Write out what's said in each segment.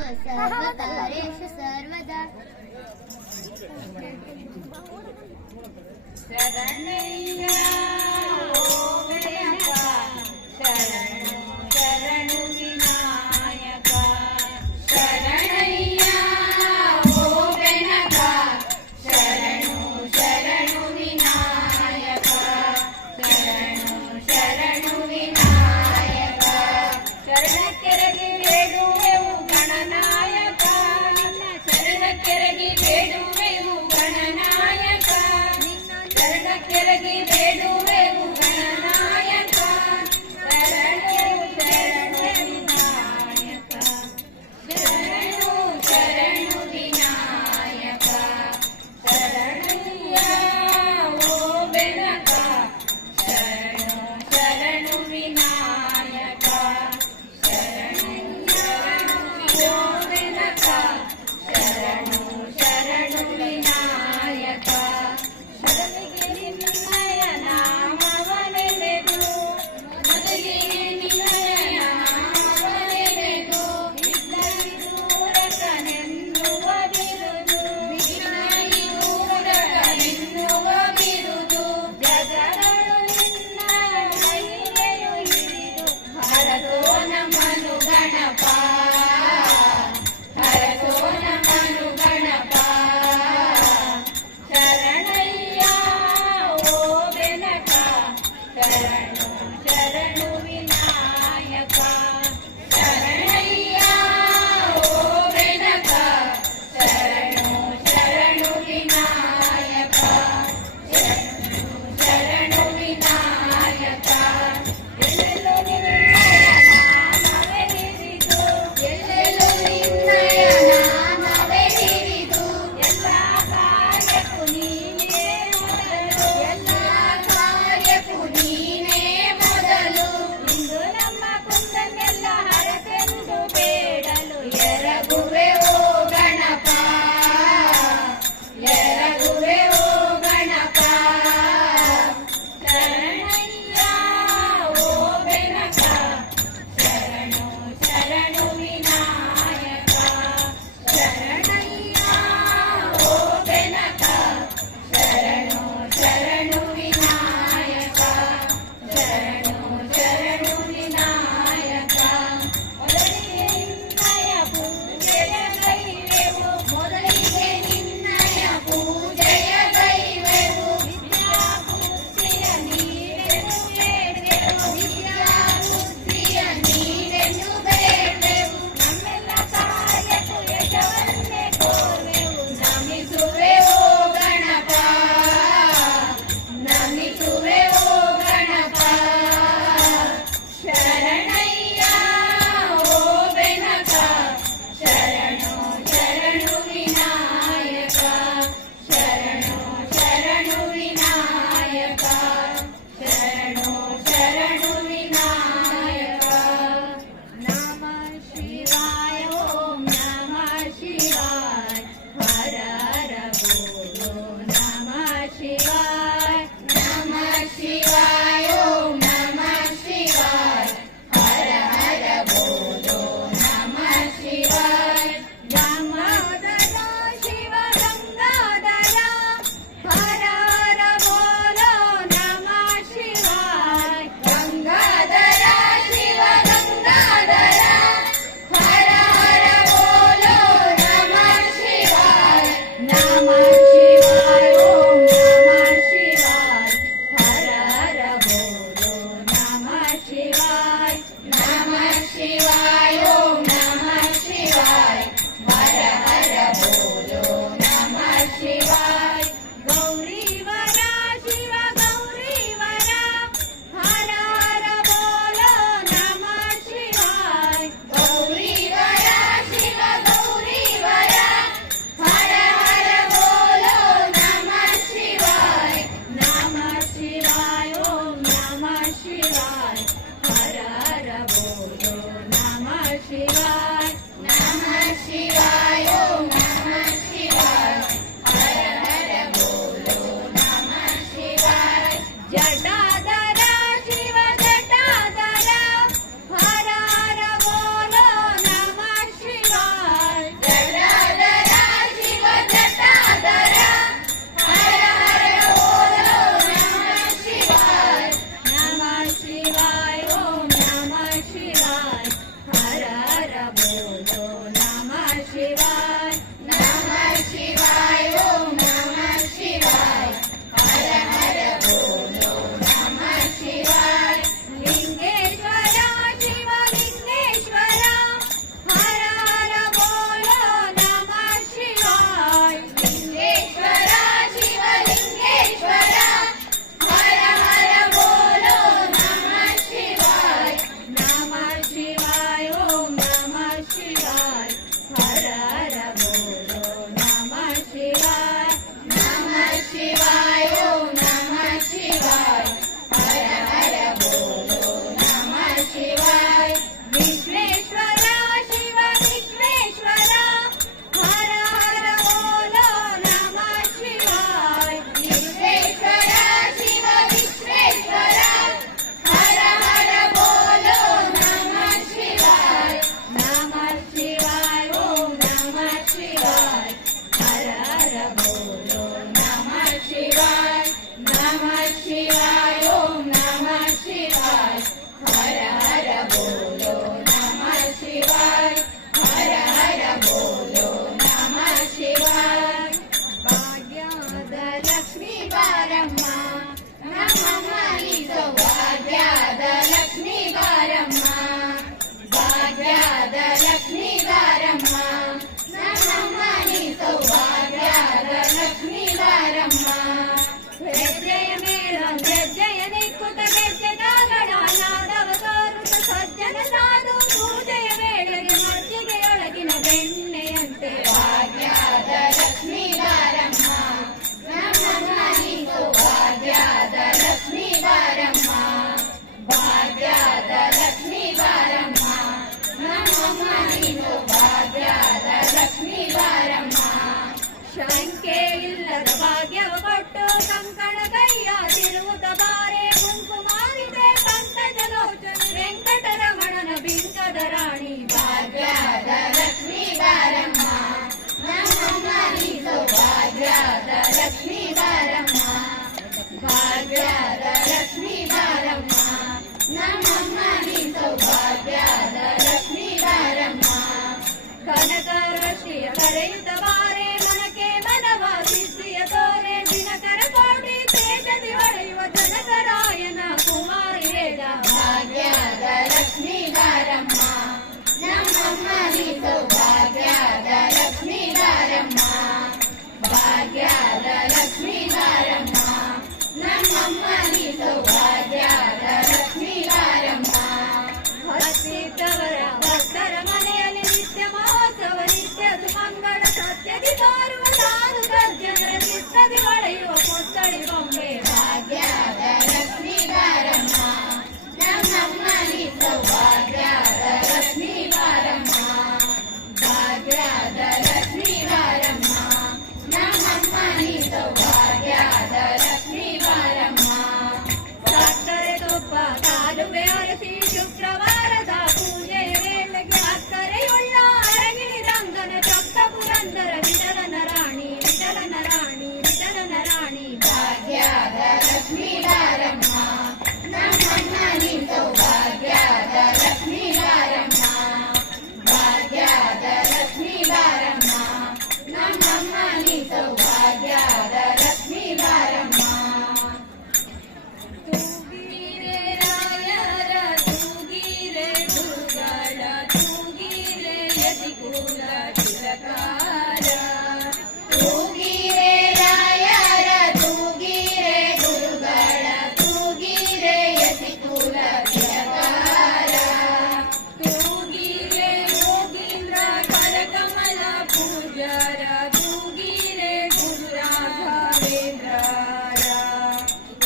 सर्वकार्येषु सर्वदा शरणय्या ओ भयंका शरणु विनायक शरणय्या ओ भयंका शरणु विनायक शरणु विनायक शरणक्ಕೆರಗಿ ಬೇಡುವೆವು ಗಣನಾಯಕ ನಿನ್ನ ಶರಣಕ್ಕೆರಗಿ ಬೇಡುವೆವು ಗಣನಾಯಕ ಶರಣಕ್ಕೆರಗಿ ಬೇಡುವೆ ಕರೆಯುತ್ತ ಬಾರೆ ಮನಕ್ಕೆ ಮನವ ಸಿದ್ಧಿಯ ತೋರೆ ದಿನಕರ ಕೋಟಿ ತೇಜದಿ ಹೊಳೆಯುವ ಜನಕರಾಯನ ಕುಮಾರಿ ವೇದ ಭಾಗ್ಯದ ಲಕ್ಷ್ಮೀದಾರಮ್ಮ ನಮ್ಮಮ್ಮ ನೀ ಸೌಭಾಗ್ಯದ ಲಕ್ಷ್ಮೀದಾರಮ್ಮ ಭಾಗ್ಯದ ಲಕ್ಷ್ಮೀದಾರಮ್ಮ ನಮ್ಮಮ್ಮ ನೀ ಸೌಭಾಗ್ಯದ ಲಕ್ಷ್ಮೀದಾರಮ್ಮ ಭಕ್ತಿತವರ ಭಕ್ತರ ಮನೆಯಲ್ಲಿ ನಿತ್ಯ ಮಹೋತ್ಸವ ನಿತ್ಯ ಸುಮಂಗಳ ಸತ್ಯದಿ ತೋರುವ ಸಾಧು ಸಜ್ಜನರ ಚಿತ್ತದಿ ಹೊಳೆಯುವ ಪುತ್ಥಳಿ ಬೊಂಬೆ ಭಾಗ್ಯದ ಲಕ್ಷ್ಮೀದಾರಮ್ಮ ನಮ್ಮಮ್ಮ ನೀ ಸೌಭಾಗ್ಯದ ಲಕ್ಷ್ಮೀದಾರಮ್ಮ ಭಾಗ್ಯದ ಲಕ್ಷ್ಮೀದಾರಮ್ಮ ನಮ್ಮಮ್ಮ ನೀ ಸೌಭಾಗ್ಯದ ಲಕ್ಷ್ಮೀದಾರಮ್ಮ ಸಕ್ಕರೆ ತುಪ್ಪ ಕಾಲುವೆ ಅರಸಿ ಶುಕ್ರವಾರದ ಪೂಜೆ ವೇಳೆಗೆ ಅಕ್ಕರೆಯುಳ್ಳ ಅರಗಿಣಿ ರಂಗನ ಚೊಕ್ಕ ಪುರಂದರ ವಿಠಲನ ರಾಣಿ ವಿಠಲನ ರಾಣಿ ವಿಠಲನ ರಾಣಿ ಭಾಗ್ಯದ ಲಕ್ಷ್ಮೀದಾರಮ್ಮ ನಮ್ಮಮ್ಮ ನೀ ಸೌಭಾಗ್ಯದ ಲಕ್ಷ್ಮೀದಾರಮ್ಮ ಭಾಗ್ಯದ ಲಕ್ಷ್ಮೀದಾರಮ್ಮ ನಮ್ಮಮ್ಮ ನೀ ಸೌಭಾಗ್ಯದ ಲಕ್ಷ್ಮೀದಾರಮ್ಮ ತೂಗಿರೆ ರಾಯರ ತೂಗಿರೆ ಗುರುಗಳ ತೂಗಿರೆ ಯತಿಕುಲ ತಿಲಕಾರ ತೂಗಿರೆ ರಾಯರ ತೂಗಿರೆ ಗುರುಗಳ ತೂಗಿರೆ ಯತಿಕುಲ ತಿಲಕಾರ ತೂಗಿರೆ ಯೋಗೀಂದ್ರ ಕರಕಮಲ ಪೂಜಾರ ತೂಗಿರೆ ಗುರು ರಾಘವೇಂದ್ರರ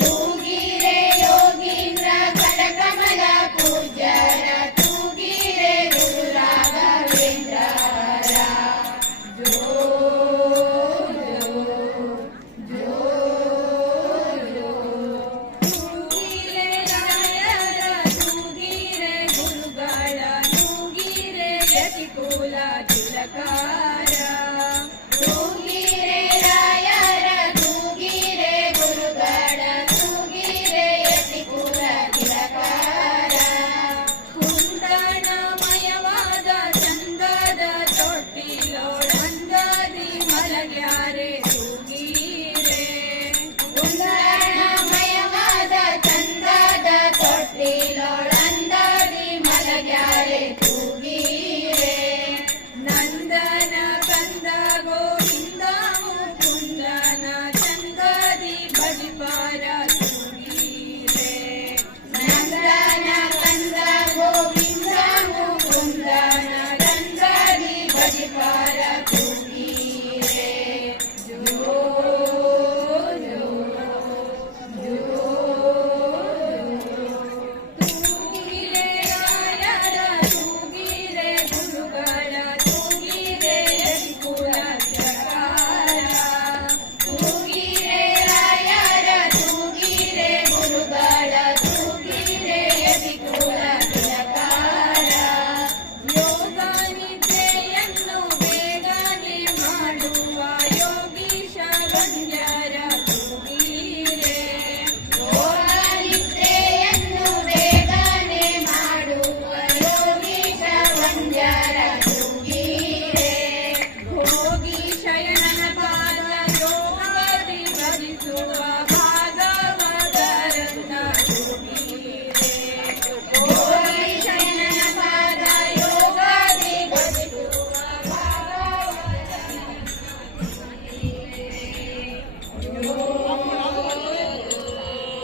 ತೂಗಿರೆ ಯೋಗೀಂದ್ರ ಕರಕಮಲ ಪೂಜಾರ ತೂಗಿರೆ ಗುರು ರಾಘವೇಂದ್ರರ ಜೋ ಜೋ ಜೋ ತೂಗಿರೆ ರಾಯರ ತೂಗಿರೆ ಗುರುಗಳ ತೂಗಿರೆ ಯತಿಕುಲ ತಿಲಕಾರ ತೂಗಿರೆ ರಾಯರ ತೂಗಿರೆ ಗುರುಗಳ ತೂಗಿರೆ ಯತಿಕುಲ ತಿಲಕಾರ ಕುಂದಣಮಯವಾದ ಚಂದದ ತೊಟ್ಟಿಲೊಳಂದದಿ ಮಲಗ್ಯಾರೆ ತೂಗಿರೆ ಕುಂದಣಮಯವಾದ ಚಂದದ ತೊಟ್ಟಿಲೊಳಂದದಿ ಮಲಗ್ಯಾರೆ ತೂಗಿರೆ ನಂದನ ಕಂದ ಗೋವಿಂದ ಮುಕುಂದನ ಚಂದದಿ ಭಜಿಪಾರ ತೂಗಿರೆ ನಂದನ ಕಂದ ಗೋವಿಂದ ಮುಕುಂದನ ಚಂದದಿ ಭಜಿಪಾರ